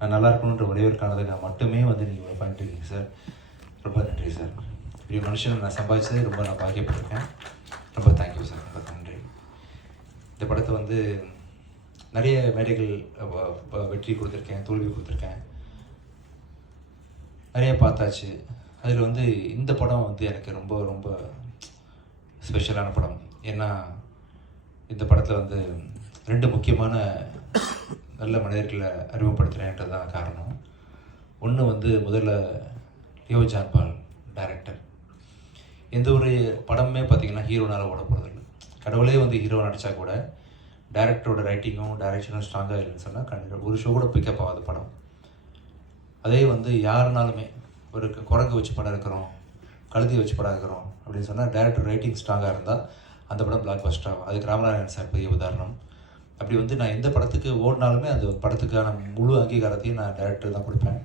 நான் நல்லா இருக்கணுன்ற ஒரே ஒரு காரணத்துக்கு மட்டுமே வந்து நீங்கள் இவ்வளோ பண்ணிட்டு இருக்கீங்க சார். ரொம்ப நன்றி சார். இப்படி மனுஷனை நான் சம்பாதிச்சதே ரொம்ப நான் பாக்கியப்பட்டிருக்கேன். ரொம்ப தேங்க்யூ சார். ரொம்ப நன்றி. இந்த படத்தை வந்து நிறைய மேடைகள் வெற்றி கொடுத்துருக்கேன், தோல்வி கொடுத்துருக்கேன், நிறைய பார்த்தாச்சு. அதில் வந்து இந்த படம் வந்து எனக்கு ரொம்ப ரொம்ப ஸ்பெஷலான படம். ஏன்னா இந்த படத்தில் வந்து 2 முக்கியமான நல்ல மனிதர்களை அறிமுகப்படுத்துகிறேன்றது தான் காரணம். ஒன்று வந்து முதல்ல லியோ ஜான் பால் டைரக்டர். எந்த ஒரு படமே பார்த்திங்கன்னா ஹீரோனால் ஓட போகிறதில்ல. கடவுளே வந்து ஹீரோ நடித்தா கூட டைரக்டரோட ரைட்டிங்கும் டைரக்ஷனும் ஸ்ட்ராங்காக இல்லைன்னு சொன்னால் கண்டிப்பாக ஒரு ஷோ கூட பிக்கப் ஆகாத படம். அதே வந்து யாருனாலுமே ஒரு குரங்கு வச்சு படம் இருக்கிறோம், கழுதி வச்சு படம் இருக்கிறோம் அப்படின்னு சொன்னால் டைரக்டர் ரைட்டிங் ஸ்ட்ராங்காக இருந்தால் அந்த படம் பிளாக் பஸ்டர் ஆகும். அதுக்கு ராமநாராயணன் சார் பெரிய உதாரணம். அப்படி வந்து நான் எந்த படத்துக்கு ஓடினாலுமே அந்த படத்துக்கான முழு அங்கீகாரத்தையும் நான் டைரக்டர் தான் கொடுப்பேன்.